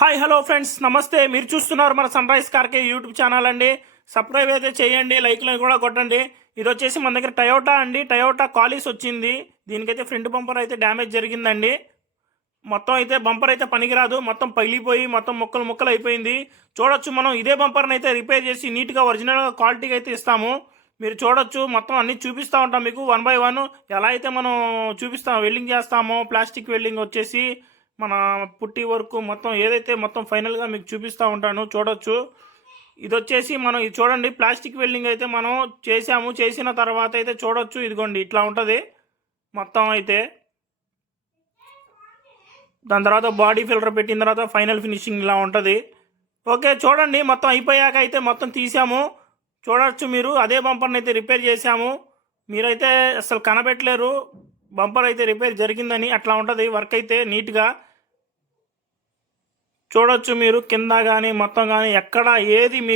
Hi hello friends నమస్తే. మీరు చూస్తున్నారు మన సన్ రైజ్ కార్కే యూట్యూబ్ ఛానల్ అండి. సబ్స్క్రైబ్ అయితే చేయండి, లైక్లు కూడా కొట్టండి. ఇది వచ్చేసి మన దగ్గర టయోటా అండి, టయోటా క్వాలిస్ వచ్చింది. దీనికైతే ఫ్రంట్ బంపర్ అయితే డ్యామేజ్ జరిగిందండి. మొత్తం అయితే బంపర్ అయితే పనికిరాదు, మొత్తం పగిలిపోయి మొత్తం ముక్కలు ముక్కలు అయిపోయింది. చూడొచ్చు, మనం ఇదే బంపర్ని అయితే రిపేర్ చేసి నీట్గా ఒరిజినల్గా క్వాలిటీగా అయితే ఇస్తాము. మీరు చూడొచ్చు, మొత్తం అన్నీ చూపిస్తూ ఉంటాం మీకు వన్ బై వన్. ఎలా అయితే మనం చూపిస్తాం, వెల్డింగ్ చేస్తామో, ప్లాస్టిక్ వెల్డింగ్ వచ్చేసి మన పుట్టి వరకు మొత్తం ఏదైతే మొత్తం ఫైనల్గా మీకు చూపిస్తూ ఉంటాను. చూడొచ్చు, ఇది వచ్చేసి మనం ఇది చూడండి, ప్లాస్టిక్ వెల్డింగ్ అయితే మనం చేసాము. చేసిన తర్వాత అయితే చూడొచ్చు, ఇదిగోండి ఇట్లా ఉంటుంది మొత్తం అయితే. దాని తర్వాత బాడీ ఫిల్టర్ పెట్టిన తర్వాత ఫైనల్ ఫినిషింగ్ ఇలా ఉంటుంది. ఓకే, చూడండి మొత్తం అయిపోయాక అయితే మొత్తం తీసాము. చూడవచ్చు మీరు, అదే బంపర్ని అయితే రిపేర్ చేసాము. మీరైతే అసలు కనబెట్టలేరు బంపర్ అయితే రిపేర్ జరిగిందని. అట్లా ఉంటుంది వర్క్ అయితే నీట్గా. చూడొచ్చు మీరు, కింద కానీ మొత్తం కానీ ఎక్కడ ఏది మీకు